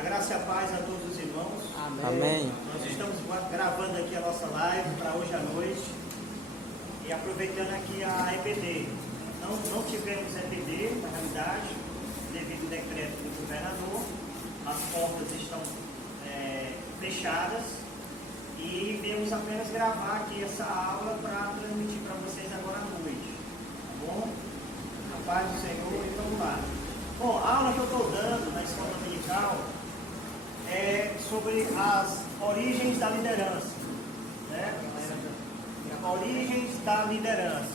A graça e a paz a todos os irmãos. Amém. Nós estamos gravando aqui a nossa live para hoje à noite. E aproveitando aqui a EBD. Não tivemos EBD, na realidade, devido ao decreto do governador. As portas estão fechadas. E viemos apenas gravar aqui essa aula para transmitir para vocês agora à noite. Tá bom? A paz do Senhor e vamos lá. Bom, a aula que eu estou dando na escola dominical é sobre as origens da liderança, né? Origens da liderança.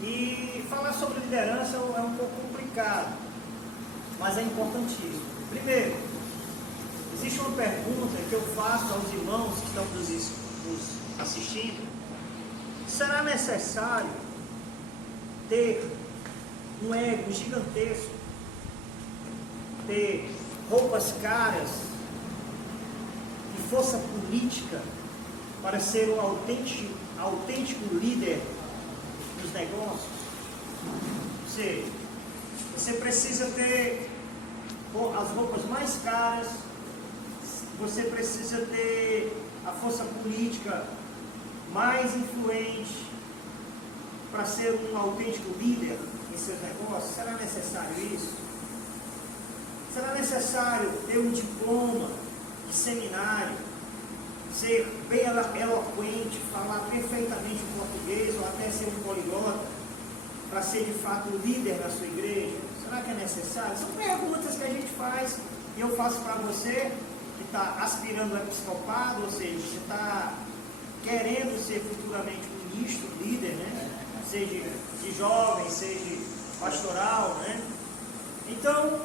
E falar sobre liderança é um pouco complicado, mas é importantíssimo. Primeiro, existe uma pergunta que eu faço aos irmãos que estão nos assistindo: será necessário ter um ego gigantesco, ter roupas caras e força política para ser um autêntico líder dos negócios? Ou seja, você precisa ter as roupas mais caras, você precisa ter a força política mais influente para ser um autêntico líder em seus negócios? Será necessário isso? Será necessário ter um diploma de seminário, ser bem eloquente, falar perfeitamente o português ou até ser um poliglota para ser de fato líder na sua igreja? Será que é necessário? São perguntas que a gente faz e eu faço para você que está aspirando a episcopado, ou seja, você está querendo ser futuramente um ministro, líder, né? Seja de jovem, seja pastoral, né? Então,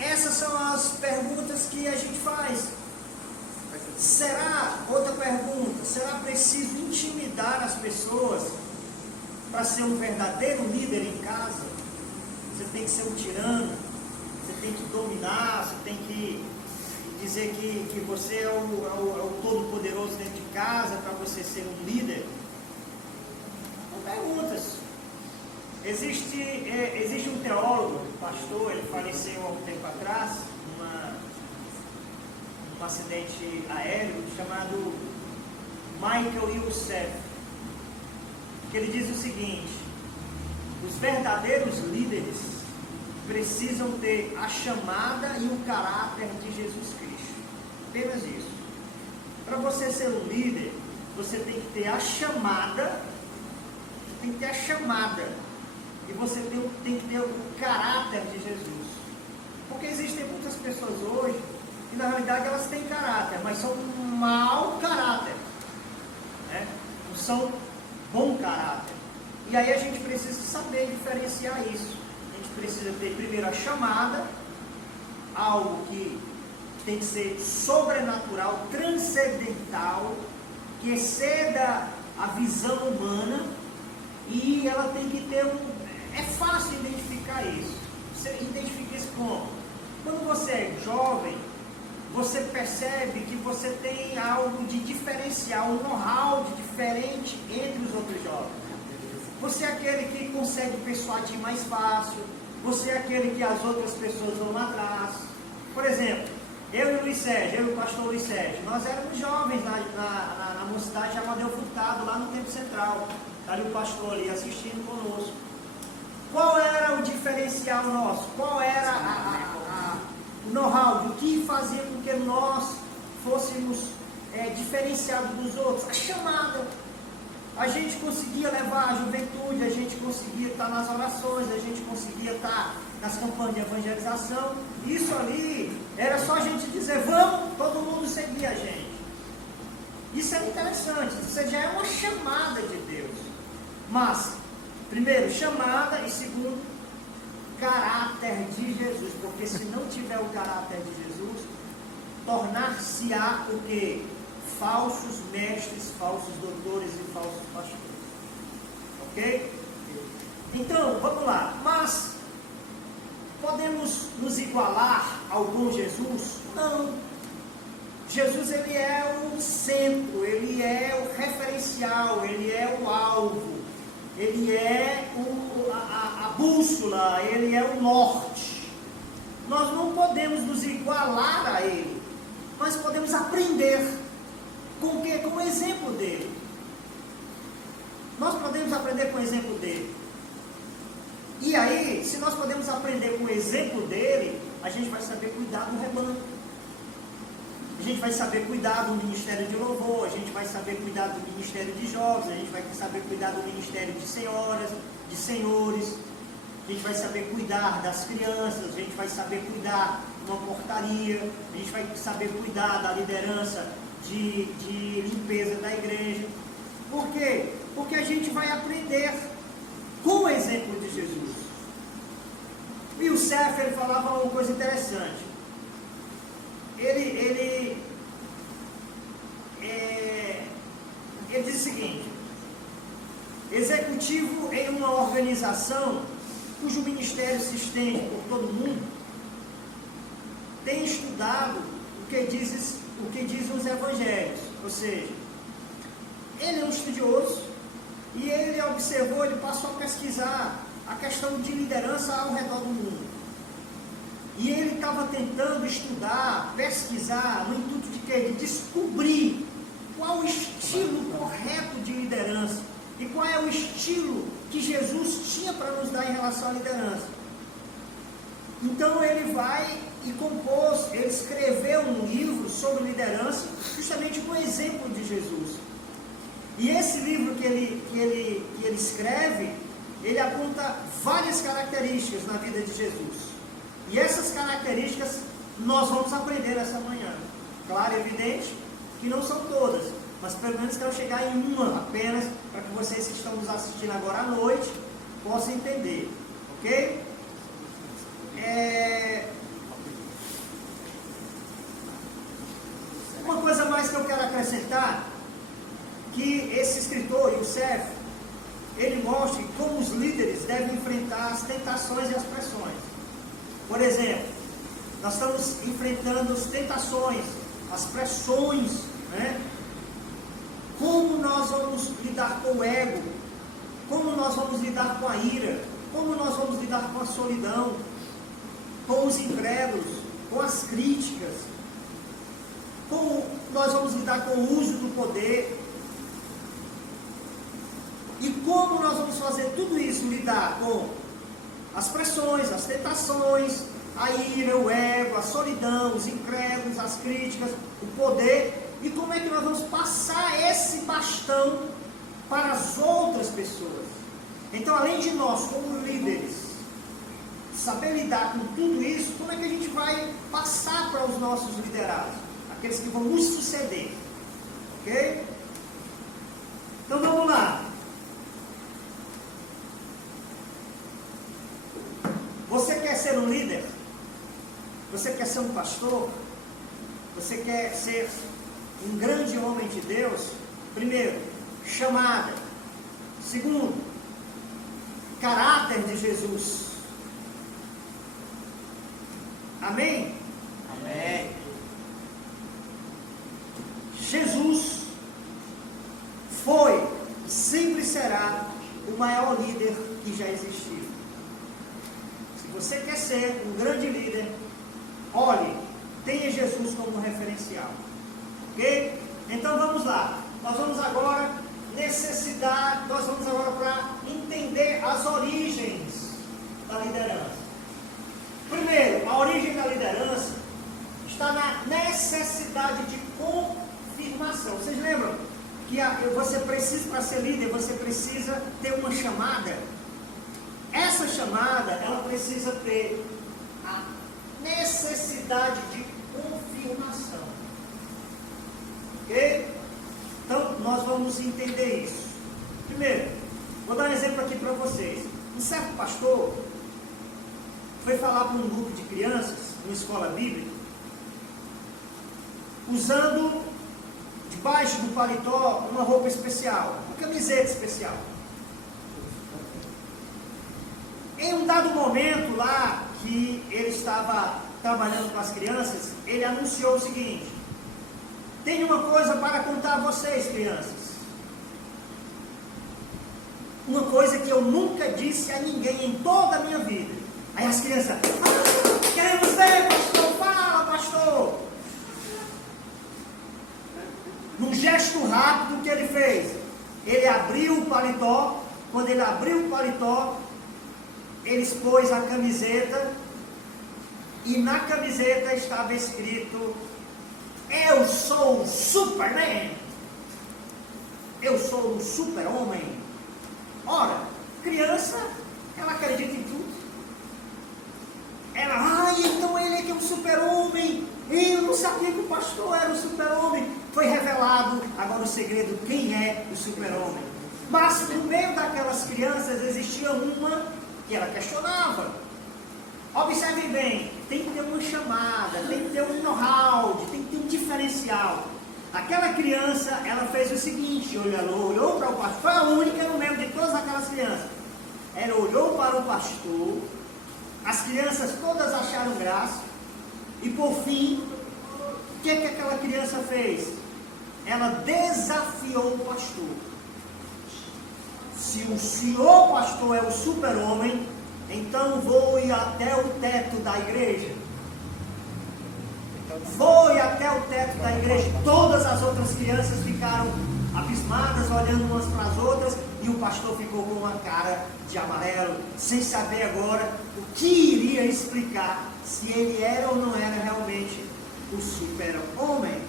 essas são as perguntas que a gente faz. Outra pergunta, será preciso intimidar as pessoas para ser um verdadeiro líder em casa? Você tem que ser um tirano, você tem que dominar, você tem que dizer que você é o todo-poderoso dentro de casa para você ser um líder? São perguntas. Existe um teólogo, pastor, ele faleceu há um tempo atrás, num acidente aéreo, chamado Michael Youssef, que ele diz o seguinte: os verdadeiros líderes precisam ter a chamada e o caráter de Jesus Cristo. Apenas isso. Para você ser um líder, você tem que ter a chamada, e você tem que ter o caráter de Jesus. Porque existem muitas pessoas hoje que na realidade elas têm caráter, mas são um mau caráter, né? Não são bom caráter. E aí a gente precisa saber diferenciar isso. A gente precisa ter primeiro a chamada, algo que tem que ser sobrenatural, transcendental, que exceda a visão humana, e ela tem que ter é fácil identificar isso. Você identifica isso como? Quando você é jovem, você percebe que você tem algo de diferencial, um know-how de diferente entre os outros jovens. Você é aquele que consegue persuadir mais fácil, você é aquele que as outras pessoas vão atrás. Por exemplo, eu e o pastor Luiz Sérgio, nós éramos jovens na mocidade de Amadeu Furtado, lá no Templo Central. Está ali o pastor ali assistindo conosco. Qual era o diferencial nosso? Qual era o know-how? O que fazia com que nós fôssemos diferenciados dos outros? A chamada. A gente conseguia levar a juventude, a gente conseguia estar nas orações, a gente conseguia estar nas campanhas de evangelização. Isso ali era só a gente dizer: vamos, todo mundo seguia a gente. Isso é interessante, isso já é uma chamada de Deus. Mas, primeiro, chamada, e segundo, caráter de Jesus. Porque se não tiver o caráter de Jesus, tornar-se-á o quê? Falsos mestres, falsos doutores e falsos pastores. Ok? Então, vamos lá. Mas, podemos nos igualar ao bom Jesus? Não. Jesus, ele é o centro, ele é o referencial, ele é o alvo, ele é a bússola, ele é o norte. Nós não podemos nos igualar igualar a ele. Nós podemos aprender com o quê? Com o exemplo dele. Nós podemos aprender com o exemplo dele. E aí, se nós podemos aprender com o exemplo dele, a gente vai saber cuidar do rebanho. A gente vai saber cuidar do ministério de louvor, a gente vai saber cuidar do ministério de jovens, a gente vai saber cuidar do ministério de senhoras, de senhores, a gente vai saber cuidar das crianças, a gente vai saber cuidar de uma portaria, a gente vai saber cuidar da liderança de limpeza da igreja. Por quê? Porque a gente vai aprender com o exemplo de Jesus. E o Youssef, ele falava uma coisa interessante. Ele diz o seguinte: executivo em uma organização cujo ministério se estende por todo o mundo, tem estudado o que dizem os evangelhos, ou seja, ele é um estudioso e ele observou, ele passou a pesquisar a questão de liderança ao redor do mundo. E ele estava tentando estudar, pesquisar, no intuito de quê? De descobrir qual o estilo correto de liderança e qual é o estilo que Jesus tinha para nos dar em relação à liderança. Então ele vai e compôs, ele escreveu um livro sobre liderança, justamente com o exemplo de Jesus. E esse livro que ele escreve, ele aponta várias características na vida de Jesus. E essas características nós vamos aprender essa manhã. Claro, é evidente que não são todas, mas pelo menos quero chegar em uma apenas, para que vocês que estão nos assistindo agora à noite possam entender. Ok? Uma coisa mais que eu quero acrescentar, que esse escritor, Youssef, ele mostra como os líderes devem enfrentar as tentações e as pressões. Por exemplo, nós estamos enfrentando as tentações, as pressões, né? Como nós vamos lidar com o ego? Como nós vamos lidar com a ira? Como nós vamos lidar com a solidão? Com os incrédulos? Com as críticas? Como nós vamos lidar com o uso do poder? E como nós vamos fazer tudo isso, lidar com as pressões, as tentações, a ira, o ego, a solidão, os incrédulos, as críticas, o poder, e como é que nós vamos passar esse bastão para as outras pessoas. Então, além de nós, como líderes, saber lidar com tudo isso, como é que a gente vai passar para os nossos liderados, aqueles que vão nos suceder, ok? Então, vamos lá. Você quer ser um líder? Você quer ser um pastor? Você quer ser um grande homem de Deus? Primeiro, chamada. Segundo, caráter de Jesus. Amém? Amém. Jesus foi e sempre será o maior líder que já existiu. Se você quer ser um grande líder, olhe, tenha Jesus como referencial. Ok? Então vamos lá. Nós vamos agora para entender as origens da liderança. Primeiro, a origem da liderança está na necessidade de confirmação. Vocês lembram que você precisa, para ser líder, você precisa ter uma chamada? Essa chamada, ela precisa ter a necessidade de confirmação. Ok? Então, nós vamos entender isso. Primeiro, vou dar um exemplo aqui para vocês. Um certo pastor foi falar para um grupo de crianças, numa escola bíblica, usando debaixo do paletó uma roupa especial, uma camiseta especial. Em um dado momento lá, que ele estava trabalhando com as crianças, ele anunciou o seguinte: tenho uma coisa para contar a vocês, crianças. Uma coisa que eu nunca disse a ninguém em toda a minha vida. Aí as crianças, queremos ver, pastor, fala, pastor. Ele abriu o paletó. Quando ele abriu o paletó, ele expôs a camiseta. E na camiseta estava escrito: eu sou o Superman. Eu sou o super-homem. Ora, criança, ela acredita em tudo. Ela, então ele é que é um super-homem. Eu não sabia que o pastor era um super-homem. Foi revelado agora o segredo, quem é o super-homem. Mas no meio daquelas crianças existia uma que ela questionava. Observem bem, tem que ter uma chamada, tem que ter um know-how, tem que ter um diferencial. Aquela criança, ela fez o seguinte, olhou para o pastor, foi a única no meio de todas aquelas crianças. Ela olhou para o pastor, as crianças todas acharam graça, e por fim, o que aquela criança fez? Ela desafiou o pastor. Se o senhor pastor é o super-homem, então vou ir até o teto da igreja. Foi até o teto da igreja. Todas as outras crianças ficaram abismadas, olhando umas para as outras, e o pastor ficou com uma cara de amarelo, sem saber agora o que iria explicar se ele era ou não era realmente o super-homem.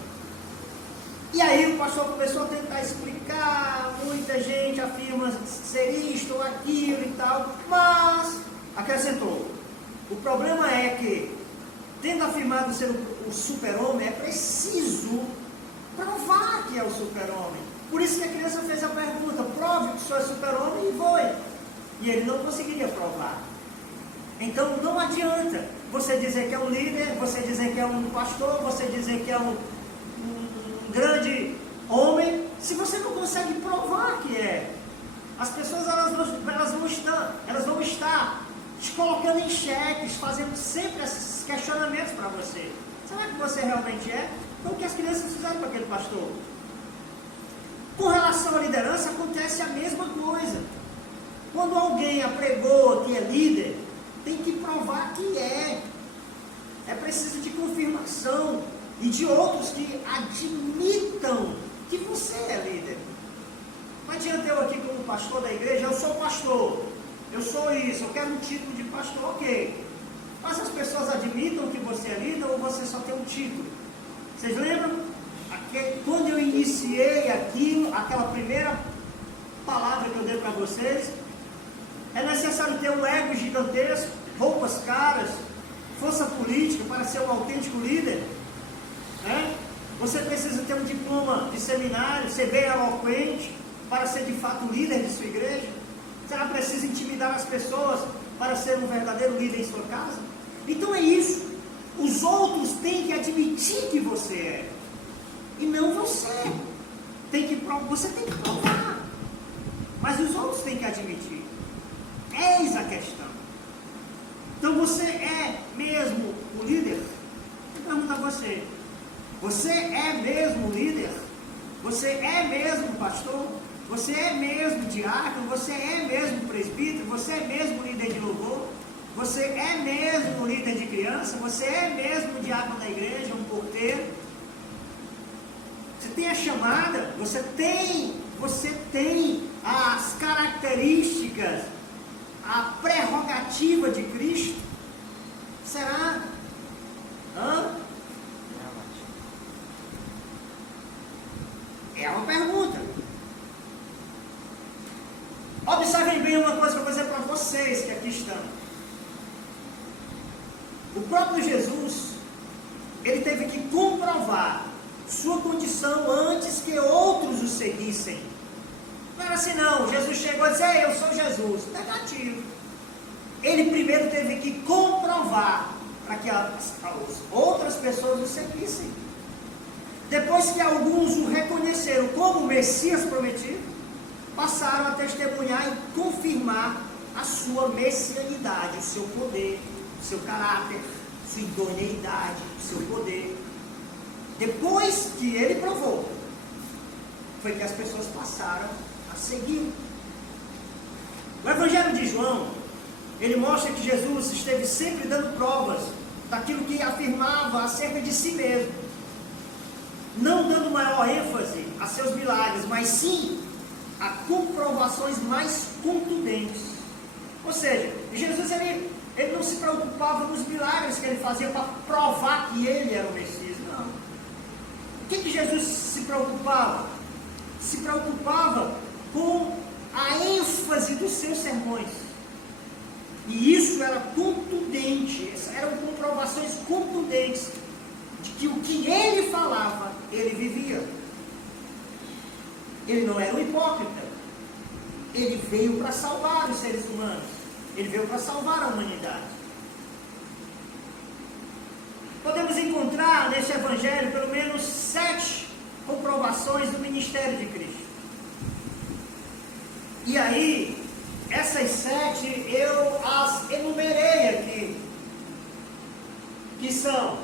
E aí o pastor começou a tentar explicar, muita gente afirma ser isto ou aquilo e tal, mas acrescentou: o problema é que, tendo afirmado ser o super-homem, é preciso provar que é o super-homem. Por isso que a criança fez a pergunta: prove que o senhor é super-homem, e foi. E ele não conseguiria provar. Então não adianta você dizer que é um líder, você dizer que é um pastor, você dizer que é um grande homem, se você não consegue provar que é. As pessoas elas vão estar te colocando em xeques, fazendo sempre esses questionamentos para você. Será que você realmente é? Então o que as crianças fizeram com aquele pastor? Com relação à liderança, acontece a mesma coisa. Quando alguém apregou que é líder, tem que provar que é. É preciso de confirmação e de outros que admitam que você é líder. Não adianta eu aqui como pastor da igreja, eu sou pastor, eu sou isso, eu quero um título de pastor, ok. Mas as pessoas admitam que você é líder ou você só tem um título? Vocês lembram? Quando eu iniciei aquilo, aquela primeira palavra que eu dei para vocês, é necessário ter um ego gigantesco, roupas caras, força política para ser um autêntico líder, né? Você precisa ter um diploma de seminário, ser bem eloquente para ser de fato líder de sua igreja. Você não precisa intimidar as pessoas para ser um verdadeiro líder em sua casa. Então é isso. Os outros têm que admitir que você é, e não você. Você tem que provar, mas os outros têm que admitir. Eis a questão. Então você é mesmo o líder? Eu pergunto a você: você é mesmo líder? Você é mesmo pastor? Você é mesmo diácono? Você é mesmo presbítero? Você é mesmo líder de louvor? Você é mesmo líder de criança? Você é mesmo diácono da igreja, um porteiro? Você tem a chamada? Você tem as características, a prerrogativa de Cristo? Será? É uma pergunta. Observem bem uma coisa que eu vou dizer para vocês que aqui estão. O próprio Jesus, ele teve que comprovar sua condição antes que outros o seguissem. Não era assim não, Jesus chegou e disse: ei, eu sou Jesus. Negativo. Ele primeiro teve que comprovar para que as outras pessoas o seguissem. Depois que alguns o reconheceram como o Messias prometido, passaram a testemunhar e confirmar a sua messianidade, o seu poder, o seu caráter, sua idoneidade, o seu poder. Depois que ele provou, foi que as pessoas passaram a segui-lo. O Evangelho de João, ele mostra que Jesus esteve sempre dando provas daquilo que afirmava acerca de si mesmo, não dando maior ênfase a seus milagres, mas sim a comprovações mais contundentes. Ou seja, Jesus ele não se preocupava nos milagres que ele fazia para provar que ele era o Messias, não. O que Jesus se preocupava? Se preocupava com a ênfase dos seus sermões. E isso era contundente, eram comprovações contundentes de que o que ele falava, ele vivia. Ele não era um hipócrita. Ele veio para salvar os seres humanos. Ele veio para salvar a humanidade. Podemos encontrar nesse evangelho pelo menos 7 comprovações do ministério de Cristo. E aí, essas 7 eu as enumerei aqui. Que são: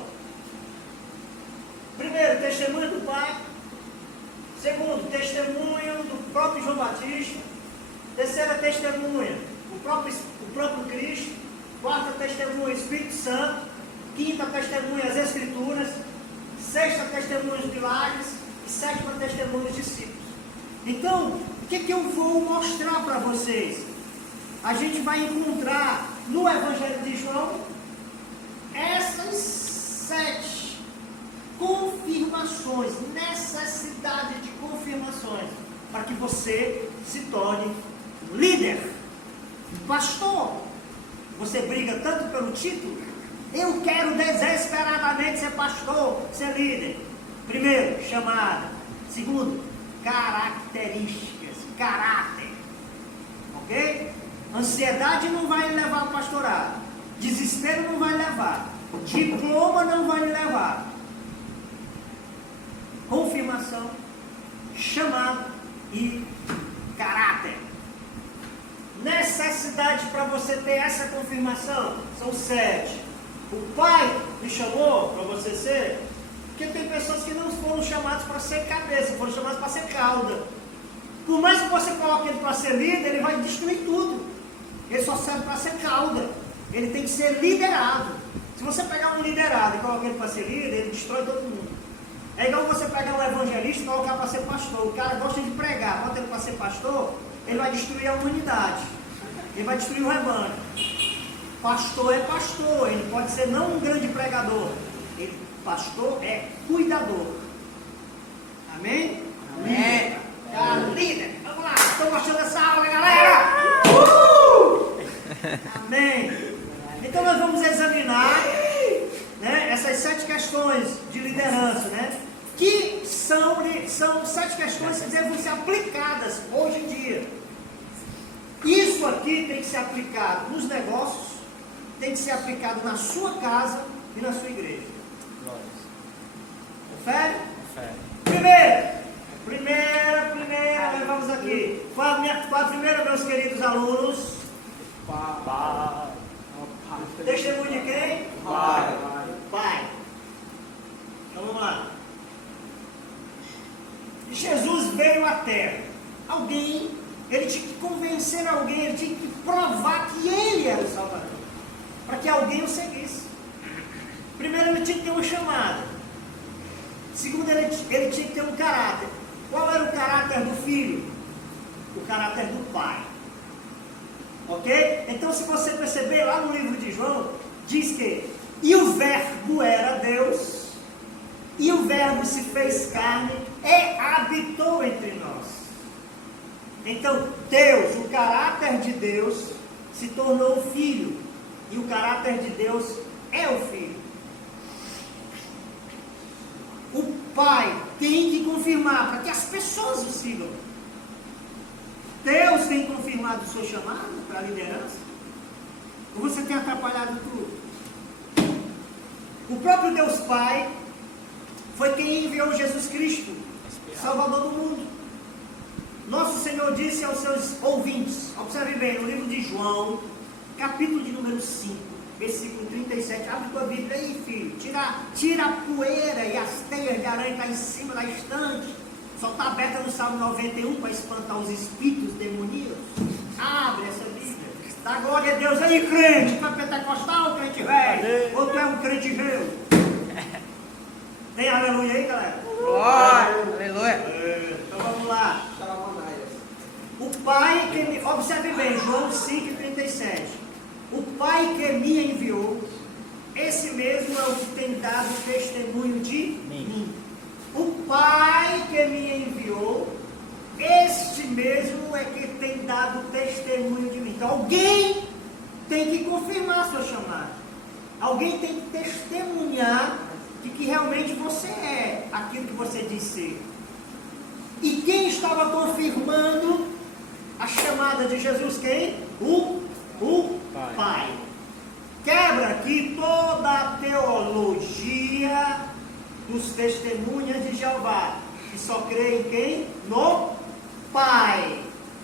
primeiro, testemunho do Pai. Segundo, testemunho do próprio João Batista. Terceira testemunha, o próprio Cristo. Quarta testemunha, o Espírito Santo. Quinta testemunha, as Escrituras. Sexta testemunha, os milagres. E sétima testemunha, os discípulos. Então, o que eu vou mostrar para vocês? A gente vai encontrar no Evangelho de João essas 7 confirmações, necessidade de confirmações, para que você se torne líder, pastor. Você briga tanto pelo título? Eu quero desesperadamente ser pastor, ser líder. Primeiro, chamada. Segundo, características, caráter. Ok? Ansiedade não vai lhe levar ao pastorado. Desespero não vai levar. Diploma não vai lhe levar. Confirmação, chamado e caráter. Necessidade para você ter essa confirmação são 7. O Pai me chamou para você ser, porque tem pessoas que não foram chamadas para ser cabeça, foram chamadas para ser cauda. Por mais que você coloque ele para ser líder, ele vai destruir tudo. Ele só serve para ser cauda. Ele tem que ser liderado. Se você pegar um liderado e colocar ele para ser líder, ele destrói todo mundo. É igual você pegar um evangelista e colocar para ser pastor. O cara gosta de pregar, bota ele para ser pastor, ele vai destruir a humanidade. Ele vai destruir o rebanho. Pastor é pastor, ele pode ser não um grande pregador. Pastor é cuidador. Amém? Amém. Cara, líder, vamos lá, estou gostando dessa aula, galera? Amém. Então nós vamos examinar, né, essas 7 questões de liderança, né? Que são 7 questões que devem ser aplicadas hoje em dia. Isso aqui tem que ser aplicado nos negócios, tem que ser aplicado na sua casa e na sua igreja. Confere? Primeira, nós vamos aqui. Qual a primeira, meus queridos alunos? Pai. Testemunho de quem? Pai. Então vamos lá. Jesus veio à terra. Ele tinha que convencer alguém, ele tinha que provar que ele era o Salvador, para que alguém o seguisse. Primeiro, ele tinha que ter uma chamada. Segundo, ele tinha que ter um caráter. Qual era o caráter do filho? O caráter do pai. Ok? Então, se você perceber, lá no livro de João, diz que e o verbo era Deus, e o verbo se fez carne e habitou entre nós. Então, Deus, o caráter de Deus, se tornou o Filho, e o caráter de Deus é o Filho. O Pai tem que confirmar para que as pessoas o sigam. Deus tem confirmado o seu chamado para a liderança? Ou você tem atrapalhado tudo? O próprio Deus Pai foi quem enviou Jesus Cristo, Salvador do mundo. Nosso Senhor disse aos seus ouvintes, observe bem, no livro de João, capítulo de número 5, versículo 37, abre tua Bíblia aí, filho, tira a poeira e as teias de aranha que está em cima da estante, só está aberta no Salmo 91 para espantar os espíritos demoníacos. Abre essa Bíblia, dá glória a Deus aí, crente, tu é pentecostal ou crente velho, ou tu é um crente velho? Tem aleluia aí, galera? Glória, aleluia. Então vamos lá. Pai que me... Observe bem, João 5,37. O Pai que me enviou, esse mesmo é o que tem dado testemunho de mim. O Pai que me enviou, este mesmo é que tem dado testemunho de mim. Então alguém tem que confirmar a sua chamada. Alguém tem que testemunhar de que realmente você é aquilo que você diz ser. E quem estava confirmando a chamada de Jesus? Quem? O Pai. Quebra aqui toda a teologia dos testemunhas de Jeová, que só crê em quem? No Pai,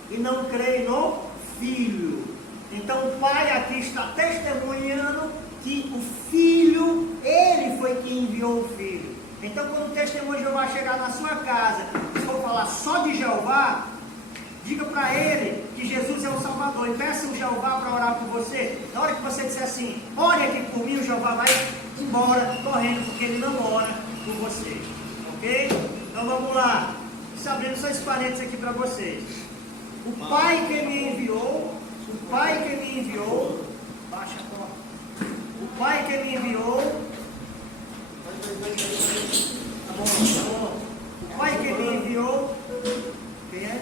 e não crê no Filho. Então o Pai aqui está testemunhando que o Filho, Ele foi quem enviou o Filho. Então quando o testemunho de Jeová chegar na sua casa, se for falar só de Jeová, diga para ele que Jesus é o Salvador, e peça o Jeová para orar por você. Na hora que você disser assim, ore aqui por mim, o Jeová vai embora correndo, porque ele não ora por você. Ok? Então vamos lá. Estou abrindo só esse parênteses aqui para vocês. O Pai que me enviou, baixa a porta. O Pai que me enviou, tá bom. O Pai que me enviou, quem é?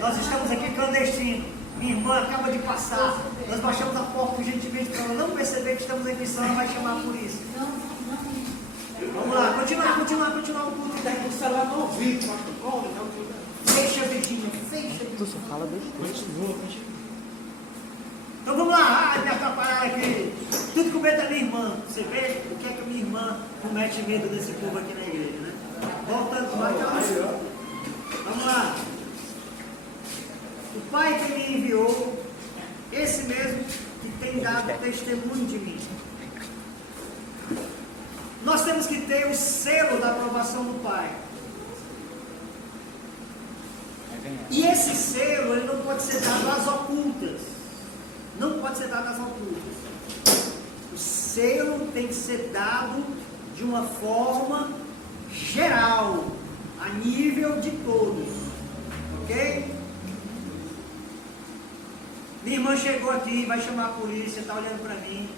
Nós estamos aqui clandestino. Minha irmã acaba de passar. Nós baixamos a porta gentilmente para ela não perceber que estamos em missão. Ela vai chamar a polícia. Vamos lá, continuar o culto. Tem o celular no ouvido, Fecha, Virgínia, fecha. Tu só fala depois. Então vamos lá, me atrapalhar aqui. Tudo com medo da minha irmã. Você vê o que é que a minha irmã não mete medo desse povo aqui na igreja, né? Voltando, vamos lá. O Pai que me enviou, esse mesmo que tem dado testemunho de mim. Nós temos que ter o selo da aprovação do Pai. E esse selo, ele não pode ser dado às ocultas. Não pode ser dado às ocultas. O selo tem que ser dado de uma forma geral, a nível de todos. Ok? Minha irmã chegou aqui, vai chamar a polícia, está olhando para mim.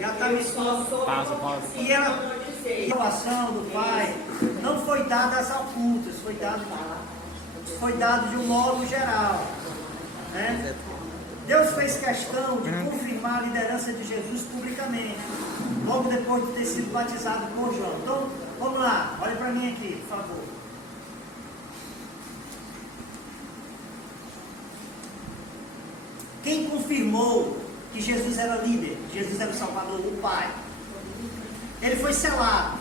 Já está me Pausa. E ela, a aprovação do Pai não foi dada às ocultas, foi dado de um modo geral. Né? Deus fez questão de confirmar a liderança de Jesus publicamente, logo depois de ter sido batizado por João. Então, vamos lá, olhe para mim aqui, por favor. Quem confirmou que Jesus era líder, Jesus era o Salvador, o Pai? Ele foi selado.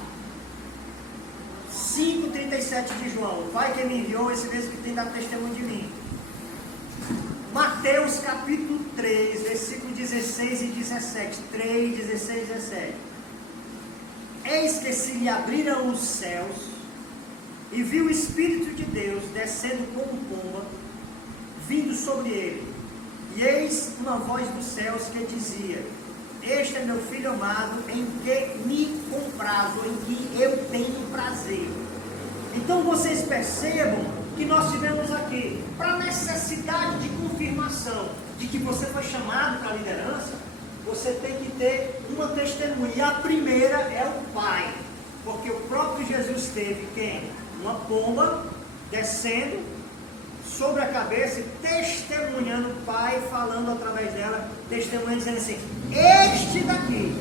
5,37 de João. O Pai que me enviou, esse mesmo que tem dado testemunho de mim. Mateus capítulo 3, versículo 16 e 17. 3, 16 e 17. Eis que se lhe abriram os céus, e viu o Espírito de Deus descendo como pomba, vindo sobre ele. E eis uma voz dos céus que dizia: Este é meu Filho amado, em que me comprazo, em que eu tenho prazer. Então vocês percebam que nós tivemos aqui, para a necessidade de confirmação de que você foi chamado para a liderança, você tem que ter uma testemunha. E a primeira é o Pai, porque o próprio Jesus teve quem? Uma pomba descendo sobre a cabeça, testemunhando o Pai, falando através dela, testemunhando, dizendo assim: este daqui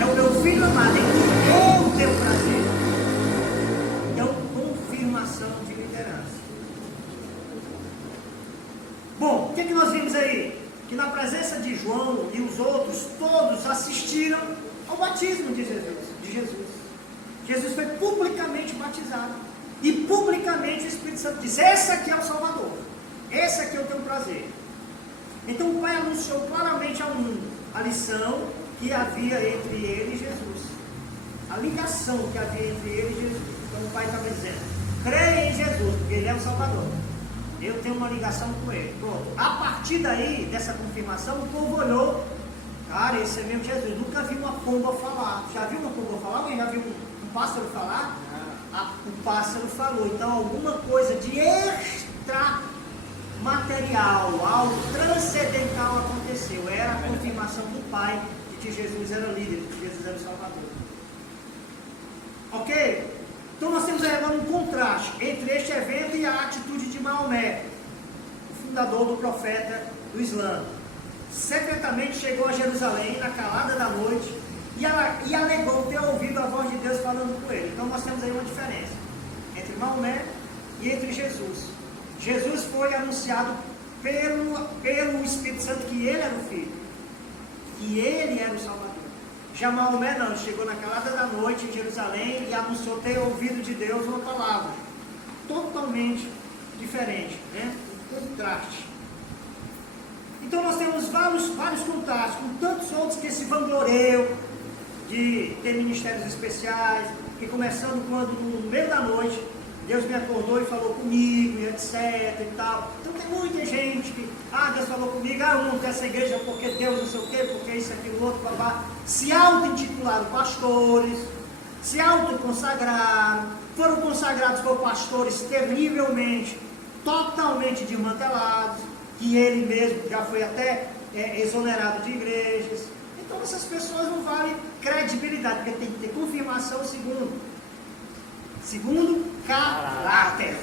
é o meu Filho amado, em que eu tenho prazer. Então, confirmação de liderança. Bom, o que nós vimos aí? Que na presença de João e os outros, todos assistiram ao batismo de Jesus. Jesus foi publicamente batizado. E publicamente o Espírito Santo diz: esse aqui é o Salvador, esse aqui eu tenho prazer. Então o Pai anunciou claramente ao mundo a lição que havia entre ele e Jesus, a ligação que havia entre ele e Jesus. Então o Pai estava dizendo: creia em Jesus, porque ele é o Salvador, eu tenho uma ligação com ele. Pronto. A partir daí, dessa confirmação, o povo olhou: cara, esse é meu Jesus. Nunca vi uma pomba falar. Já viu uma pomba falar? Alguém já viu um pássaro falar? o pássaro falou. Então alguma coisa de extra material, algo transcendental aconteceu. Era a confirmação do Pai de que Jesus era líder, de que Jesus era o Salvador. Ok? Então nós temos aí agora um contraste entre este evento e a atitude de Maomé, o fundador do profeta do Islã. Secretamente chegou a Jerusalém na calada da noite e alegou ter ouvido a voz de Deus falando com ele. Então nós temos aí uma diferença entre Maomé e entre Jesus. Jesus foi anunciado pelo Espírito Santo que ele era o Filho, que ele era o Salvador. Já Maomé não, chegou na calada da noite em Jerusalém e anunciou ter ouvido de Deus uma palavra totalmente diferente, né? Um contraste. Então nós temos vários contrastes, com tantos outros que se vangloriam de ter ministérios especiais, que começando quando no meio da noite Deus me acordou e falou comigo, e etc e tal. Então tem muita gente que, Deus falou comigo, eu não quero essa igreja porque Deus não sei o quê, porque isso, aquilo, outro, babá. Se auto-intitularam pastores, se auto-consagraram, foram consagrados por pastores terrivelmente, totalmente desmantelados, que ele mesmo já foi até exonerado de igrejas. Então essas pessoas não valem credibilidade, porque tem que ter confirmação segundo caráter.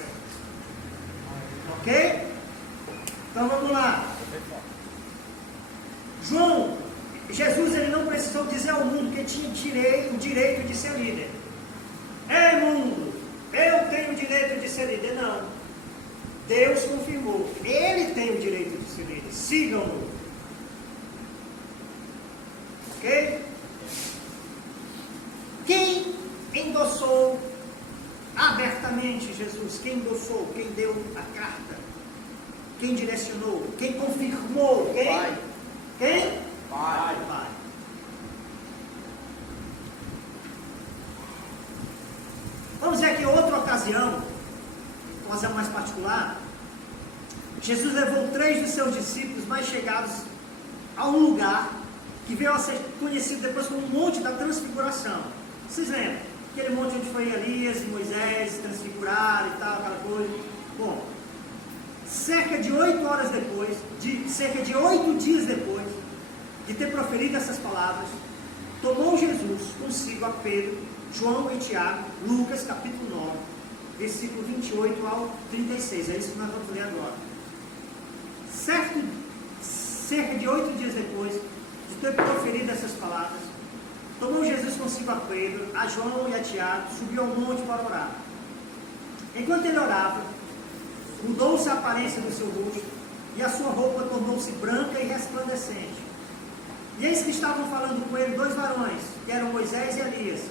Ok? Então vamos lá. Jesus ele não precisou dizer ao mundo que tinha o direito de ser líder. Ei mundo, eu tenho o direito de ser líder. Não. Deus confirmou. Ele tem o direito de ser líder. Sigam-no. Ok? Quem endossou abertamente Jesus? Quem endossou? Quem deu a carta? Quem direcionou? Quem confirmou? Quem? Pai. Quem? Pai. Pai. Vamos ver aqui outra ocasião mais particular. Jesus levou 3 dos seus discípulos mais chegados a um lugar que veio a ser conhecido depois como o Monte da Transfiguração. Vocês lembram? Aquele monte onde foi Elias e Moisés se transfiguraram e tal, aquela coisa. Bom, cerca de 8 dias depois de ter proferido essas palavras, tomou Jesus consigo a Pedro, João e Tiago, Lucas capítulo 9, versículo 28 ao 36. É isso que nós vamos ler agora. Cerca de 8 dias depois de ter proferido essas palavras, tomou Jesus consigo a Pedro, a João e a Tiago, subiu ao monte para orar. Enquanto ele orava, mudou-se a aparência do seu rosto, e a sua roupa tornou-se branca e resplandecente. E eis que estavam falando com ele 2 varões, que eram Moisés e Elias,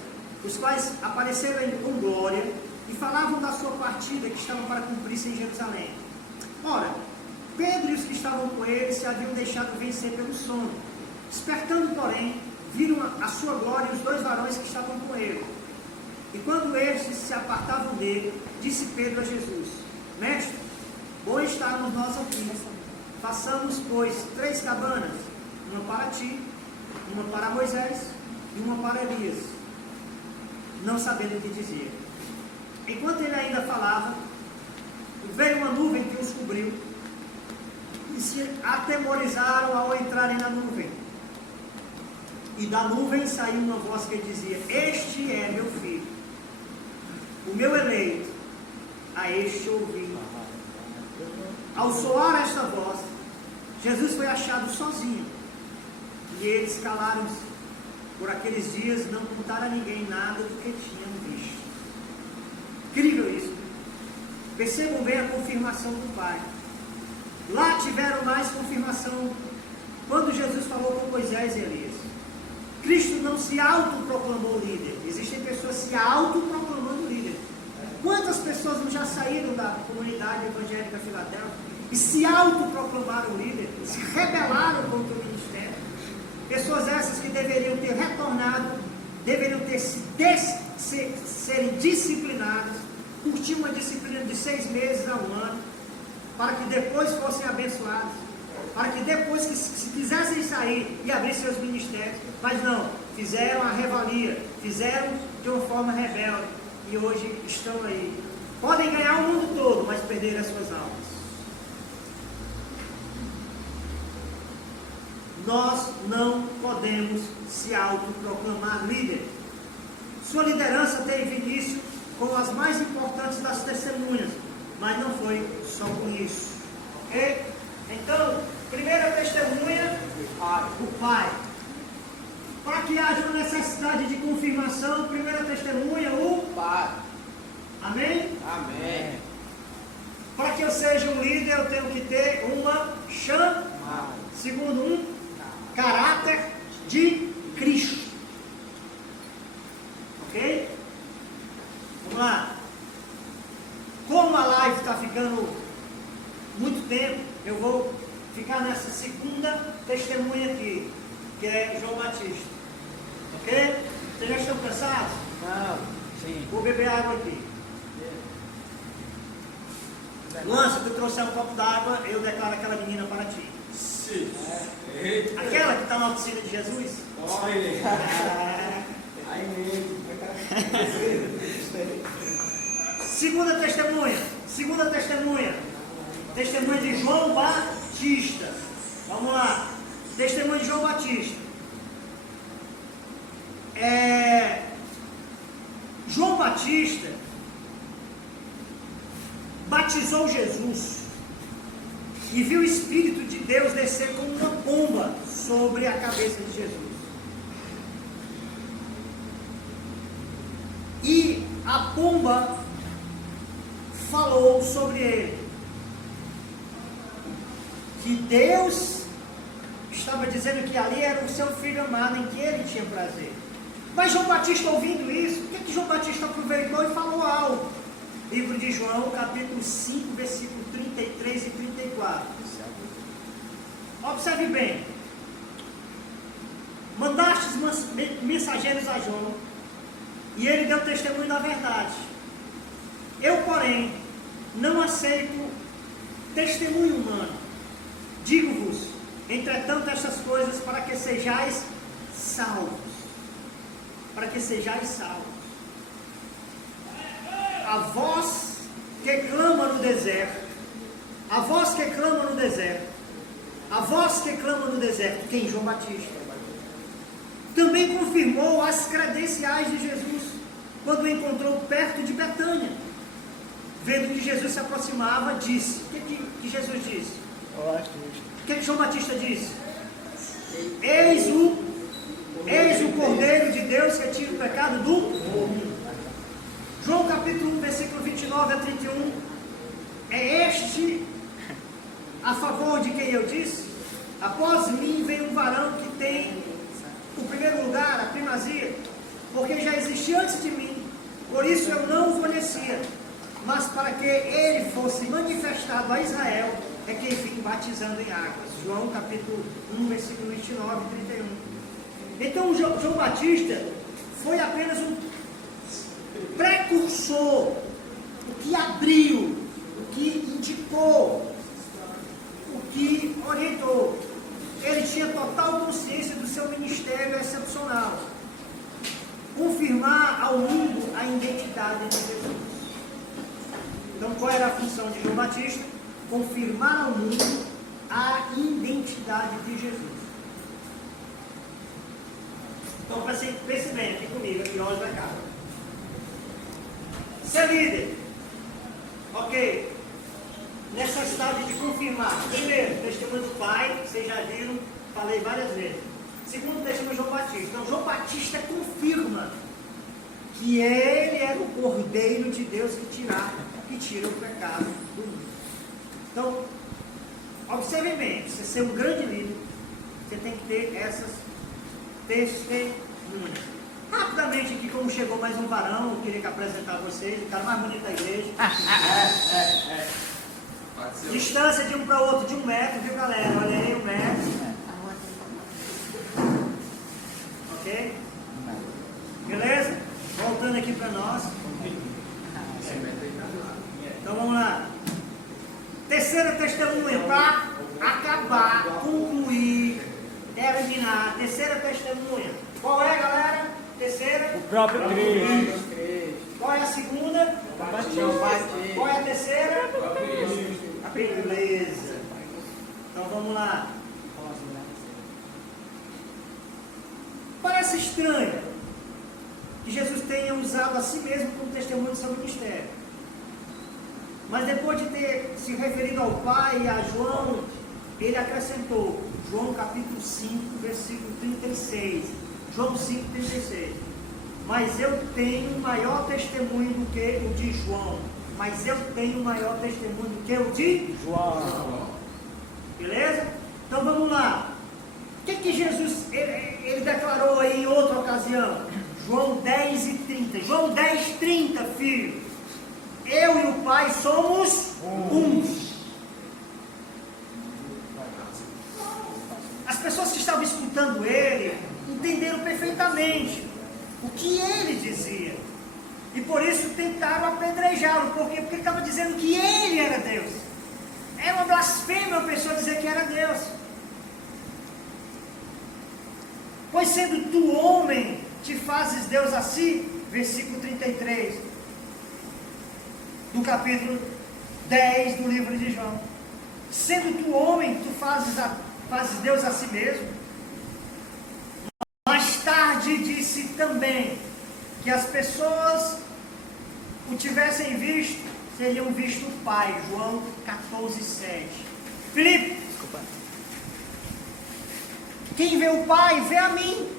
os quais apareceram com glória, e falavam da sua partida que estavam para cumprir-se em Jerusalém. Ora, Pedro e os que estavam com ele se haviam deixado vencer pelo sono. Despertando, porém, viram a sua glória e os 2 varões que estavam com ele. E quando estes se apartavam dele, disse Pedro a Jesus: Mestre, bom estarmos nós aqui. Façamos, pois, 3 cabanas, uma para ti, uma para Moisés e uma para Elias. Não sabendo o que dizia. Enquanto ele ainda falava, veio uma nuvem que os cobriu, e se atemorizaram ao entrarem na nuvem. E da nuvem saiu uma voz que dizia: Este é meu filho, o meu eleito, a este ouvi. Ao soar esta voz, Jesus foi achado sozinho, e eles calaram-se. Por aqueles dias não contaram a ninguém nada do que tinham visto. Incrível isso. Percebam bem a confirmação do Pai. Lá tiveram mais confirmação quando Jesus falou com Moisés e Elias. Cristo não se autoproclamou líder. Existem pessoas se autoproclamando líder. Quantas pessoas não já saíram da comunidade evangélica Filadélfia e se autoproclamaram líder, se rebelaram contra o ministério? Pessoas essas que deveriam ter retornado, deveriam ter serem disciplinadas, curtir uma disciplina de 6 meses a 1 ano, para que depois fossem abençoados, para que depois que se quisessem sair e abrir seus ministérios, mas não, fizeram a revalia, fizeram de uma forma rebelde, e hoje estão aí. Podem ganhar o mundo todo, mas perder as suas almas. Nós não podemos se autoproclamar líder. Sua liderança teve início com as mais importantes das testemunhas, mas não foi só com isso. Ok? Então, primeira testemunha, o pai. Para que haja uma necessidade de confirmação, primeira testemunha, o pai. Amém? Amém. Para que eu seja um líder, eu tenho que ter uma chamada. Segundo, um caráter de Cristo. Ok? Vamos lá. Como a live está ficando muito tempo, eu vou ficar nessa segunda testemunha aqui, que é João Batista. Ok? Vocês já estão cansados? Não. Sim. Vou beber água aqui. Luan, se tu trouxer um copo d'água, eu declaro aquela menina para ti. Sim. Aquela que está na oficina de Jesus? Olha. Aí mesmo. Segunda testemunha. Testemunha de João Batista. Vamos lá. Testemunha de João Batista. João Batista batizou Jesus e viu o Espírito de Deus descer como uma pomba sobre a cabeça de Jesus. E a pomba falou sobre ele, que Deus estava dizendo que ali era o seu filho amado, em que ele tinha prazer. Mas João Batista, ouvindo isso, o que João Batista aproveitou e falou algo? Livro de João, capítulo 5, versículo 33 e 34. Observe bem. Mandastes mensageiros a João, e ele deu testemunho da verdade. Eu, porém, não aceito testemunho humano. Digo-vos, entretanto, estas coisas para que sejais salvos. Para que sejais salvos. A voz que clama no deserto, a voz que clama no deserto, a voz que clama no deserto, quem? João Batista, também confirmou as credenciais de Jesus, quando o encontrou perto de Betânia. Vendo que Jesus se aproximava, disse, o que Jesus disse? O que João Batista disse? Eis o Cordeiro de Deus que tira o pecado do mundo. João capítulo 1, versículo 29 a 31, é este a favor de quem eu disse? Após mim vem um varão que tem o primeiro lugar, a primazia, porque já existia antes de mim, por isso eu não o conhecia, mas para que ele fosse manifestado a Israel, é quem vim batizando em águas. João capítulo 1, versículo 29 e 31. Então João Batista foi apenas um precursor, o que abriu, o que indicou, o que orientou. Ele tinha total consciência do seu ministério excepcional. Confirmar ao mundo a identidade de Jesus. Então, qual era a função de João Batista? Confirmar ao mundo a identidade de Jesus. Então, pense bem aqui comigo, aqui, olha pra cá. Ser líder. Ok. Necessidade de confirmar. Primeiro, testemunho do Pai, vocês já viram, falei várias vezes. Segundo, testemunho de João Batista. Então, João Batista confirma que ele era o Cordeiro de Deus que tira o pecado do mundo. Então, observe bem, você ser um grande líder, você tem que ter essas testemunhas. Rapidamente aqui, como chegou mais um varão, eu queria apresentar a vocês, o cara mais bonito da igreja. Distância de um para o outro de 1 metro, viu galera? Olha aí, 1 metro. Ok? Beleza? Voltando aqui para nós. Então vamos lá. Terceira testemunha, para acabar, concluir, terminar. Terceira testemunha. Qual é, galera? Terceira? O próprio Cristo. Qual é a segunda? Qual é a terceira? Beleza. Então vamos lá. Parece estranho que Jesus tenha usado a si mesmo como testemunho do seu ministério. Mas depois de ter se referido ao Pai e a João, ele acrescentou, João capítulo 5, versículo 36. João 5, 36. Mas eu tenho maior testemunho do que o de João. Mas eu tenho maior testemunho do que o de João. Beleza? Então vamos lá. O que Jesus ele declarou aí em outra ocasião? João 10 e 30. João 10, 30, filho. Eu e o Pai somos uns. As pessoas que estavam escutando ele entenderam perfeitamente o que ele dizia. E por isso tentaram apedrejá-lo. Por quê? Porque ele estava dizendo que ele era Deus. É uma blasfêmia a pessoa dizer que era Deus. Pois sendo tu homem, te fazes Deus a si. Versículo 33. Do capítulo 10 do livro de João. Sendo tu homem, tu fazes Deus a si mesmo. Mais tarde disse também que as pessoas o tivessem visto, teriam visto o Pai. João 14, 7. Filipe, desculpa. Quem vê o Pai, vê a mim.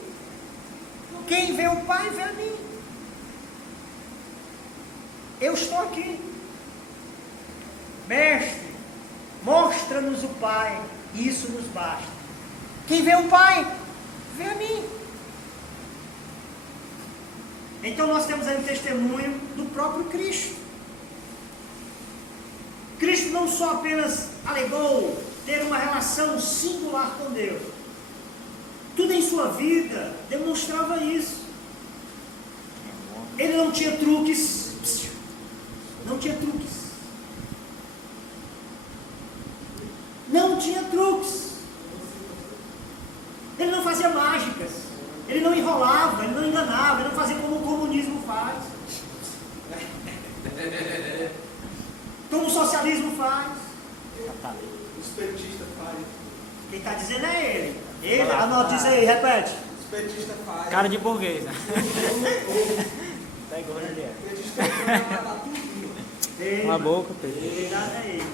Quem vê o Pai, vê a mim. Eu estou aqui. Mestre, mostra-nos o Pai, e isso nos basta. Quem vê o Pai, vê a mim. Então nós temos aí um testemunho do próprio Cristo. Cristo não só apenas alegou ter uma relação singular com Deus. Tudo em sua vida demonstrava isso. Ele não tinha truques. Não tinha truques. Não tinha truques. Ele não fazia mágicas. Ele não enrolava, ele não enganava, ele não fazia como o comunismo faz. Como o socialismo faz. Os petistas fazem. Quem está dizendo é ele. Ele, anota, diz aí, repete. Os petistas fazem. Cara de burguês, né? Tá igual ele é. Os petistas fazem tudo. Uma boca, peixe. Ele é ele.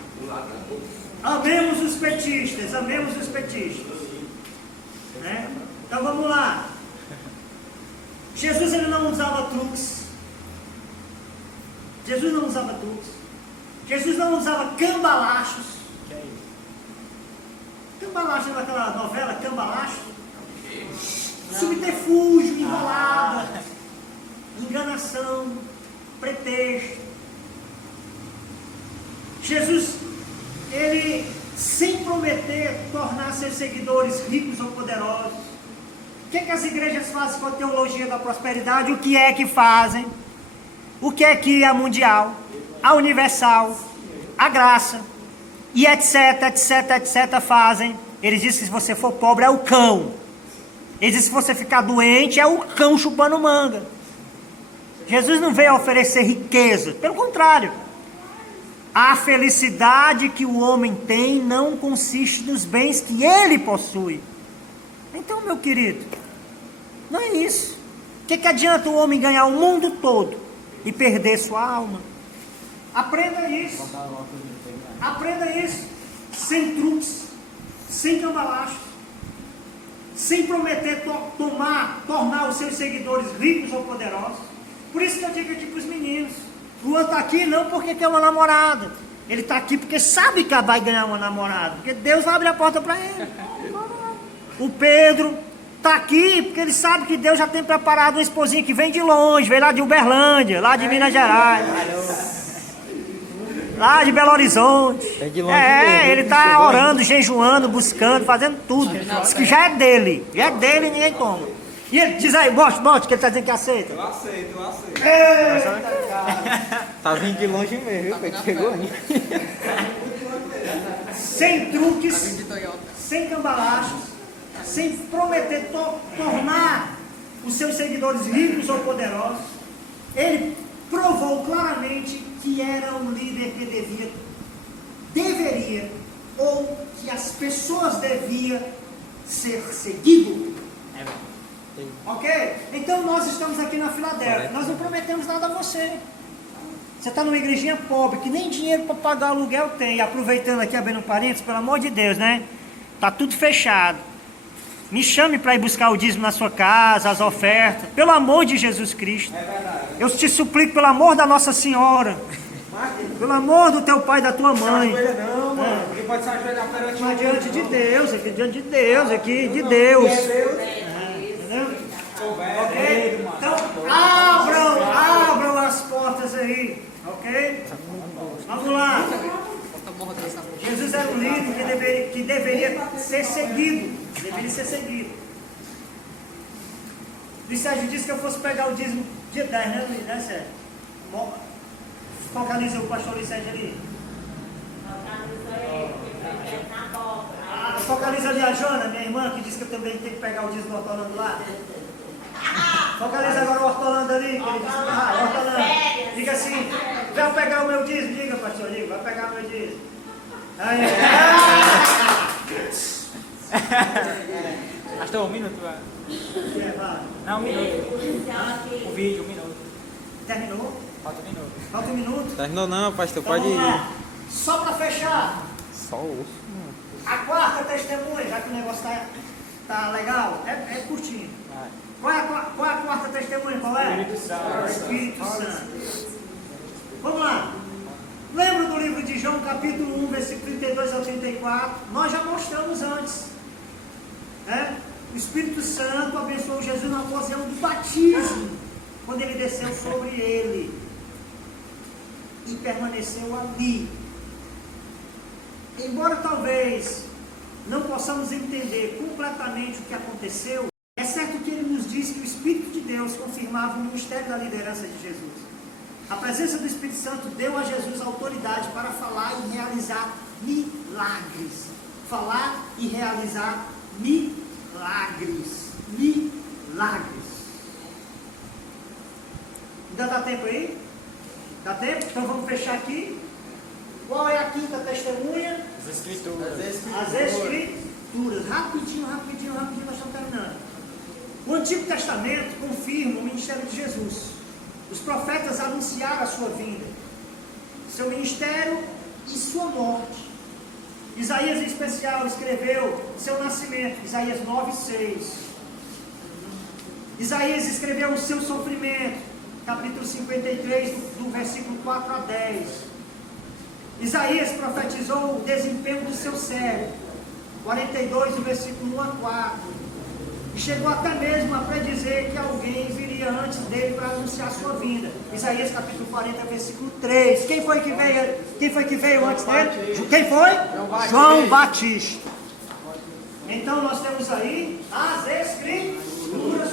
Amemos os petistas, amemos os petistas. Né? Então vamos lá. Jesus ele não usava truques. Jesus não usava truques. Jesus não usava cambalachos. Que é isso? Cambalacho daquela novela, Cambalacho. Subterfúgio, enrolada, enganação, pretexto. Jesus, ele, sem prometer tornar seus seguidores ricos ou poderosos. O que é que as igrejas fazem com a teologia da prosperidade? O que é que fazem? O que é que a mundial, a universal, a graça, e etc, etc, etc fazem? Eles dizem que se você for pobre é o cão. Eles dizem que se você ficar doente é o cão chupando manga. Jesus não veio oferecer riqueza, pelo contrário. A felicidade que o homem tem não consiste nos bens que ele possui. Então, meu querido, não é isso. O que adianta o homem ganhar o mundo todo e perder sua alma? Aprenda isso. Aprenda isso. Sem truques, sem cambalachos, sem prometer tornar os seus seguidores ricos ou poderosos. Por isso que eu digo aqui para os meninos: Luan está aqui não porque quer uma namorada. Ele está aqui porque sabe que vai ganhar uma namorada. Porque Deus abre a porta para ele. O Pedro está aqui porque ele sabe que Deus já tem preparado uma esposinha que vem de longe, vem lá de Uberlândia, lá de Minas Gerais, lá de Belo Horizonte. É de longe mesmo, ele está orando, jejuando, buscando, fazendo tudo. Diz que já é dele. Já é dele e ninguém toma. E ele diz aí, bote, que ele está dizendo que aceita. Eu aceito. Tá vindo de longe mesmo, viu? Chegou aí. Sem truques, sem cambalachos, sem prometer tornar os seus seguidores ricos ou poderosos. Ele provou claramente que era um líder que deveria, ou que as pessoas deviam ser seguido. Ok? Então nós estamos aqui na Filadélfia. Nós não prometemos nada a você. Você está numa igrejinha pobre, que nem dinheiro para pagar aluguel tem. E aproveitando aqui, abrindo parênteses, pelo amor de Deus, né? Tá tudo fechado. Me chame para ir buscar o dízimo na sua casa, as ofertas. Pelo amor de Jesus Cristo. É verdade. Eu te suplico, pelo amor da Nossa Senhora. Pelo amor do teu pai e da tua mãe. Não, mano. Porque pode se ajoelhar perante Mas diante de Deus, aqui, diante de Deus, aqui, de Deus. Entendeu? Ok? Então, abram as portas aí. Ok? Vamos lá. Jesus era um líder que deveria ser seguido. Deveria ser seguido. O Sérgio disse que eu fosse pegar o dízimo dia 10, né, Luiz? Né, Sérgio? Focaliza o pastor Luiz Sérgio ali. Focaliza ali a Jona, minha irmã, que disse que eu também tenho que pegar o dízimo do Hortolando lá. Focaliza agora o Hortolando ali, que ele disse, Hortolando. Diga assim, vai pegar o meu dízimo, diga, pastor, diga, vai pegar o meu dízimo. Aí, Acho que é um minuto, vai. Não, um minuto. O vídeo, um minuto. Terminou? Falta um minuto. Falta um minuto? Terminou não, pastor, Então, pode vamos ir. lá. Só para fechar, Só o osso. a quarta testemunha, já que o negócio tá legal, é curtinho. Vai. Qual é a quarta testemunha? Qual é? Espírito Santo. O Espírito Santo. Vamos lá. Lembra do livro de João, capítulo 1, versículo 32 ao 34? Nós já mostramos antes. Né? O Espírito Santo abençoou Jesus na ocasião do batismo, quando ele desceu sobre ele e permaneceu ali. Embora talvez não possamos entender completamente o que aconteceu, é certo que ele nos diz que o Espírito de Deus confirmava o ministério da liderança de Jesus. A presença do Espírito Santo deu a Jesus autoridade para falar e realizar milagres. Falar e realizar milagres. Milagres. Ainda dá tempo aí? Dá tempo? Então vamos fechar aqui. Qual é a quinta testemunha? As Escrituras. As Escrituras. Rapidinho, nós estamos terminando. O Antigo Testamento confirma o ministério de Jesus. Os profetas anunciaram a sua vinda, seu ministério e sua morte. Isaías, em especial, escreveu seu nascimento, Isaías 9:6. Isaías escreveu o seu sofrimento, capítulo 53, do versículo 4 a 10. Isaías profetizou o desempenho do seu servo, 42, do versículo 1 a 4. E chegou até mesmo a predizer que alguém viria antes dele para anunciar a sua vinda. Isaías capítulo 40, versículo 3. Quem foi que veio antes dele? Quem foi? João Batista. Então nós temos aí as Escrituras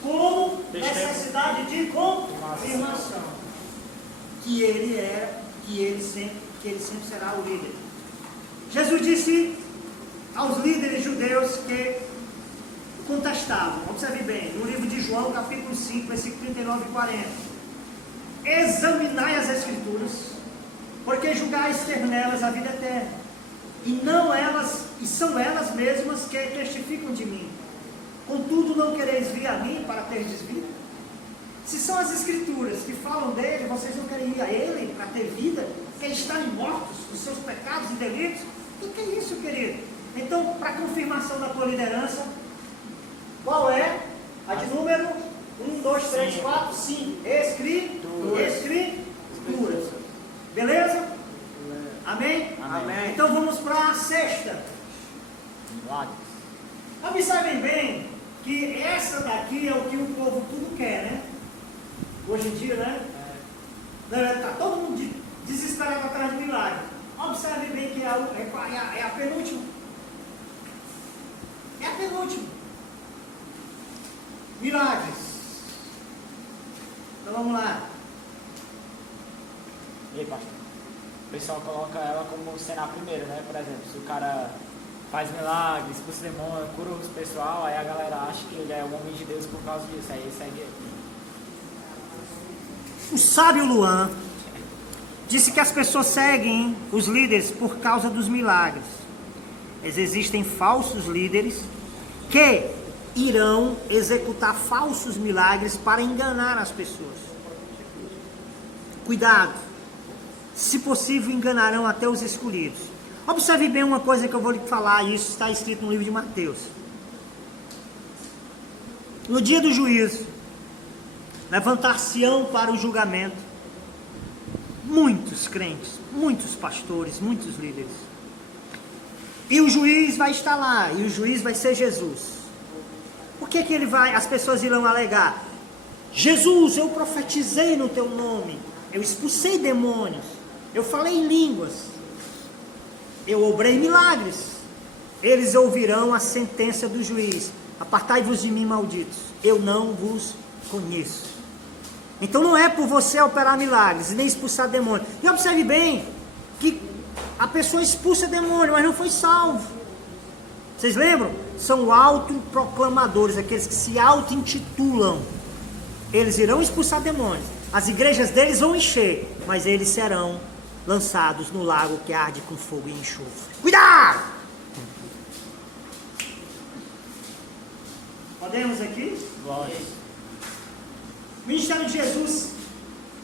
como necessidade de confirmação. Que ele sempre será o líder. Jesus disse aos líderes judeus que contestavam, observe bem, no livro de João, capítulo 5, versículo 39 e 40. Examinai as Escrituras, porque julgais ter nelas a vida eterna, e são elas mesmas que testificam de mim. Contudo, não quereis vir a mim para terdes vida? Se são as Escrituras que falam dele, vocês não querem ir a ele para ter vida, que estarem mortos dos seus pecados e delitos? O que é isso, querido? Então, para confirmação da tua liderança, qual é? A de número 1, 2, 3, 4, 5. Escrituras. Beleza? Amém? Amém. Então vamos para a sexta. Milagres. Observem bem que essa daqui é o que o povo tudo quer, né? Hoje em dia, né? Está todo mundo desesperado atrás de milagre. Observem bem que é a penúltima. É a penúltima. Milagres. Então vamos lá. E aí, pastor? O pessoal coloca ela como sendo a primeira, né? Por exemplo, se o cara faz milagres, expulsa demônio, cura o pessoal, aí a galera acha que ele é o homem de Deus por causa disso. Aí segue ele. O sábio Luan disse que as pessoas seguem os líderes por causa dos milagres. Mas existem falsos líderes que irão executar falsos milagres para enganar as pessoas. Cuidado. Se possível, enganarão até os escolhidos. Observe bem uma coisa que eu vou lhe falar, e isso está escrito no livro de Mateus. No dia do juízo, levantar-se-ão para o julgamento muitos crentes, muitos pastores, muitos líderes. E o juiz vai estar lá, e o juiz vai ser Jesus. O que ele vai, as pessoas irão alegar? Jesus, eu profetizei no teu nome, eu expulsei demônios, eu falei em línguas, eu obrei milagres. Eles ouvirão a sentença do juiz: apartai-vos de mim, malditos, eu não vos conheço. Então não é por você operar milagres e nem expulsar demônio. E observe bem que a pessoa expulsa demônio, mas não foi salvo. Vocês lembram? São autoproclamadores, aqueles que se auto-intitulam. Eles irão expulsar demônios. As igrejas deles vão encher, mas eles serão lançados no lago que arde com fogo e enxofre. Cuidado! Podemos aqui? Glória. O ministério de Jesus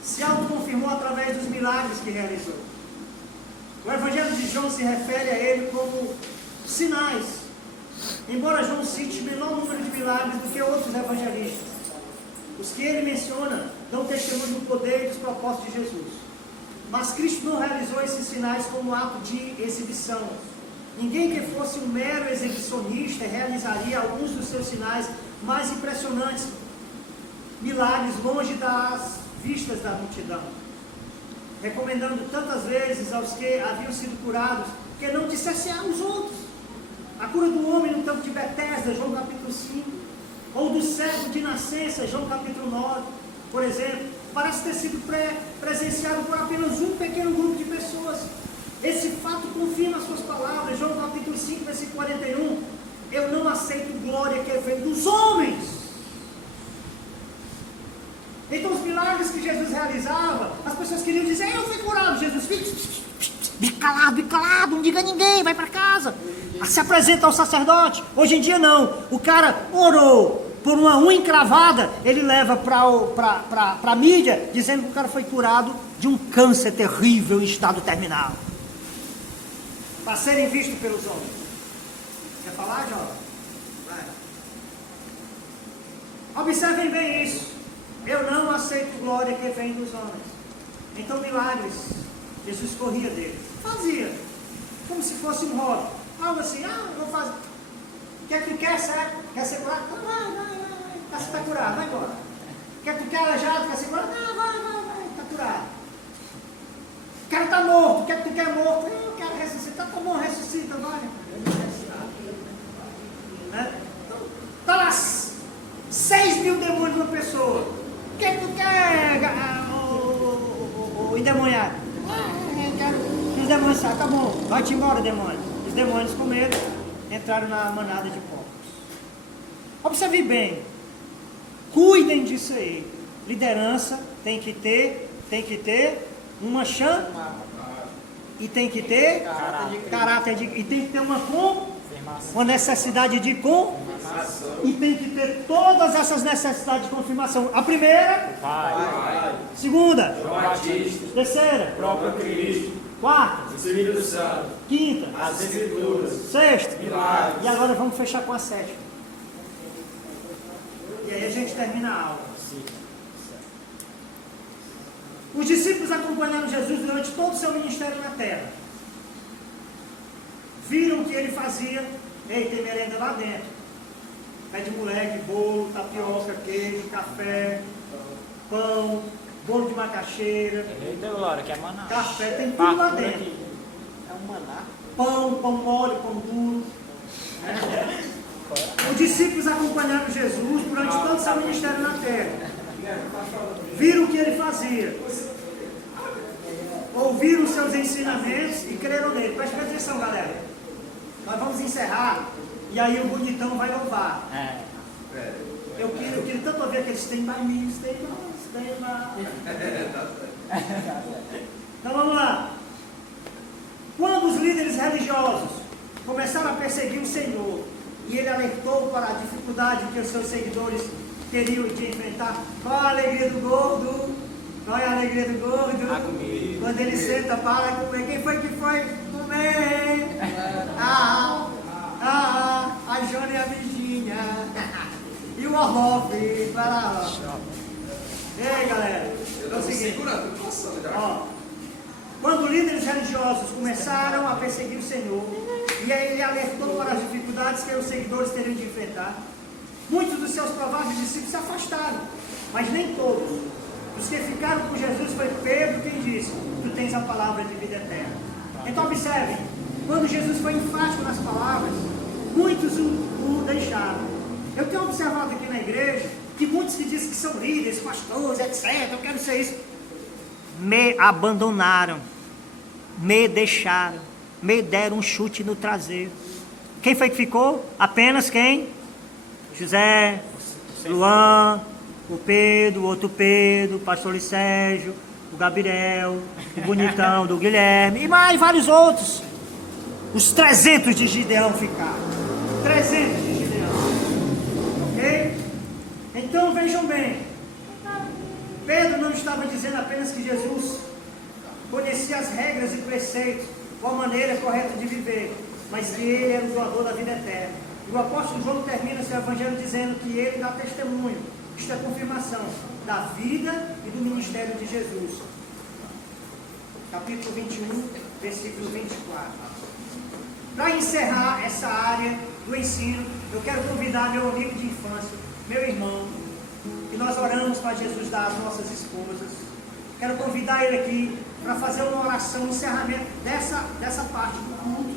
se autoconfirmou através dos milagres que realizou. O Evangelho de João se refere a ele como sinais, embora João cite menor número de milagres do que outros evangelistas. Os que ele menciona dão testemunho do poder e dos propósitos de Jesus. Mas Cristo não realizou esses sinais como ato de exibição. Ninguém que fosse um mero exibicionista realizaria alguns dos seus sinais mais impressionantes, milagres longe das vistas da multidão, recomendando tantas vezes aos que haviam sido curados que não dissessem aos outros. A cura do homem no campo de Betesda, João capítulo 5, ou do cego de nascença, João capítulo 9, por exemplo, parece ter sido presenciado por apenas um pequeno grupo de pessoas. Esse fato confirma as suas palavras. João capítulo 5, versículo 41, eu não aceito glória que vem dos homens. Então os milagres que Jesus realizava, as pessoas queriam dizer: eu fui curado. Jesus, fique calado, não diga a ninguém, vai para casa. Se apresenta ao sacerdote. Hoje em dia não, o cara orou por uma unha encravada, ele leva para a mídia, dizendo que o cara foi curado de um câncer terrível em estado terminal, para serem vistos pelos homens. Quer falar, Jó? Vai. Observem bem isso. Eu não aceito glória que vem dos homens. Então milagres, Jesus corria deles. Fazia, como se fosse um hobby. Algo assim, vou fazer. O que é que tu quer, certo? Quer ser curado? Vai. Você está curado, vai embora. O que é que tu quer, aleijado? Quer ser curado? Não, vai, está curado. O cara está morto, o que é que tu quer morto? Eu quero ressuscitar, tá bom, ressuscita, vai. Né? Está lá 6 mil demônios numa pessoa. O que é que tu quer, o endemoniado? Eu quero que os demônios saiam. Tá bom, vai-te embora, demônio. Os demônios com medo entraram na manada de porcos. Observe bem, cuidem disso aí. Liderança tem que ter uma chama e tem que ter caráter de, e tem que ter uma necessidade de e tem que ter todas essas necessidades de confirmação. A primeira, Pai. Segunda, João Batista. Terceira, Próprio Cristo. Quarta, Espírito Santo. quinta, As Escrituras. sexta, Milagres. e agora vamos fechar com a sétima. E aí a gente termina a aula. Os discípulos acompanharam Jesus durante todo o seu ministério na terra. Viram o que ele fazia. Ei, tem merenda lá dentro. Pé de moleque, bolo, tapioca, queijo, café, pão, bolo de macaxeira. Eita, glória, que é maná. Café, tem tudo lá dentro. É um maná. Pão mole, pão duro. Né? Os discípulos acompanharam Jesus durante todo o seu ministério na terra. Viram o que ele fazia. Ouviram os seus ensinamentos e creram nele. Preste atenção, galera. Nós vamos encerrar. E aí o bonitão vai louvar. Eu queria tanto ouvir aqueles stand by me, stand by. Então vamos lá. Quando os líderes religiosos começaram a perseguir o Senhor, e ele alertou para a dificuldade que os seus seguidores teriam de enfrentar, qual a alegria do gordo? Qual é a alegria do gordo? A comida. Quando ele senta para comer. Quem foi que foi comer? A Jônia e a Virgínia. E o Orloff. Vai lá, ó. Ei, galera. É o seguinte. Ó, quando líderes religiosos começaram a perseguir o Senhor, e aí ele alertou para as dificuldades que os seguidores teriam de enfrentar, muitos dos seus prováveis discípulos se afastaram, mas nem todos. Os que ficaram com Jesus foi Pedro quem disse: tu tens a palavra de vida eterna. Então observem, quando Jesus foi enfático nas palavras, muitos o deixaram. Eu tenho observado aqui na igreja que muitos que dizem que são líderes, pastores, etc., eu quero ser isso, me abandonaram, me deixaram, me deram um chute no traseiro. Quem foi que ficou? Apenas quem? José, Luan, o Pedro, o outro Pedro, o pastor Sérgio, o Gabriel, o bonitão do Guilherme, e mais vários outros. Os 300 de Gideão ficaram. 300 de Gideão. Ok? Então vejam bem. Pedro não estava dizendo apenas que Jesus conhecia as regras e preceitos, qual maneira correta de viver, mas que ele era o doador da vida eterna. E o apóstolo João termina seu evangelho dizendo que ele dá testemunho. Isto é confirmação da vida e do ministério de Jesus. Capítulo 21, versículo 24. Para encerrar essa área do ensino, eu quero convidar meu amigo de infância, meu irmão, que nós oramos para Jesus dar às nossas esposas. Quero convidar ele aqui para fazer uma oração, um encerramento dessa parte do culto,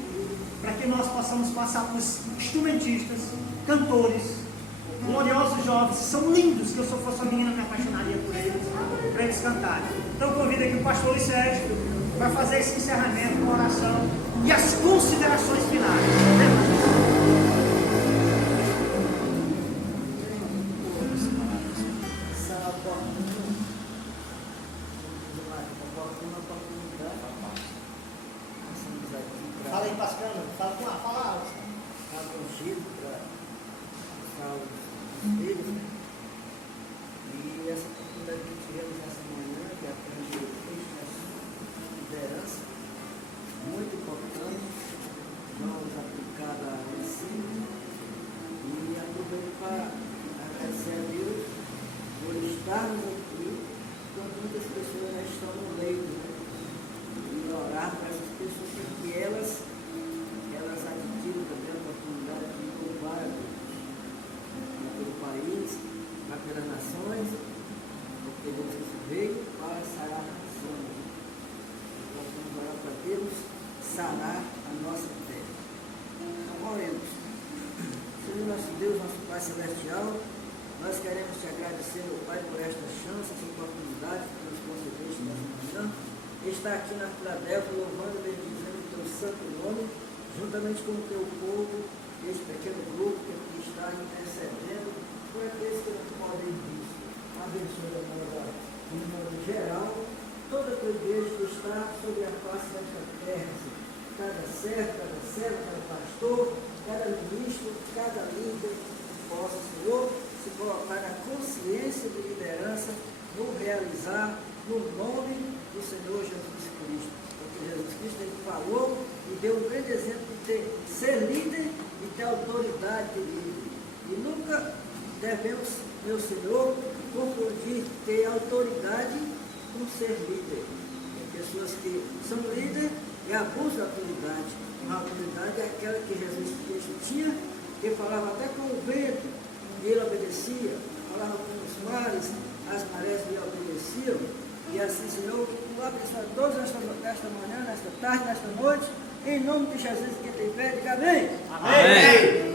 para que nós possamos passar para os instrumentistas, cantores, gloriosos jovens, são lindos, que eu se eu fosse uma menina me apaixonaria por eles, para eles cantarem. Então eu convido aqui o pastor Sérgio para fazer esse encerramento, uma oração e as considerações finais. Fala aí, Pascana, fala ungido para os filhos, né? E essa oportunidade que tivemos nessa manhã, que aprende liderança, muito importante, vamos aplicar a ensino, e aproveito para agradecer a Deus por estarmos aqui, quando muitas pessoas já estão no leito, né? E orar para essas pessoas para que elas adquiram também a oportunidade de louvar a Deus pelo país, mas pelas nações, porque Deus veio para sarar a nação. Nós vamos orar para Deus sarar a nossa terra. Então, oremos. Senhor nosso Deus, nosso Pai Celestial, nós queremos te agradecer, meu Pai, por esta chance, essa oportunidade que nos concedeste nessa manhã, estar aqui na Filadélfia, louvando e bendizendo o teu santo nome, juntamente com o teu povo, esse pequeno grupo que aqui está intercedendo, por aqueles que não podem vir. Abençoe a moda, de modo geral, toda a tua igreja que está sobre a face desta terra, cada servo, cada pastor, cada ministro, cada líder, possa, Senhor, se colocar na consciência de liderança, no realizar, no nome do Senhor Jesus Cristo. Porque Jesus Cristo ele falou e deu um grande exemplo de ser líder e ter autoridade de líder. E nunca devemos, meu Senhor, confundir ter autoridade com ser líder. Tem pessoas que são líderes e abusam da autoridade. A autoridade é aquela que Jesus Cristo tinha, que falava até com o vento, e ele obedecia, falava com os mares, as marés lhe obedeciam, e assim, Senhor, que tu abençoe todos nesta manhã, nesta tarde, nesta noite, em nome de Jesus que tem fé, diga amém. Amém.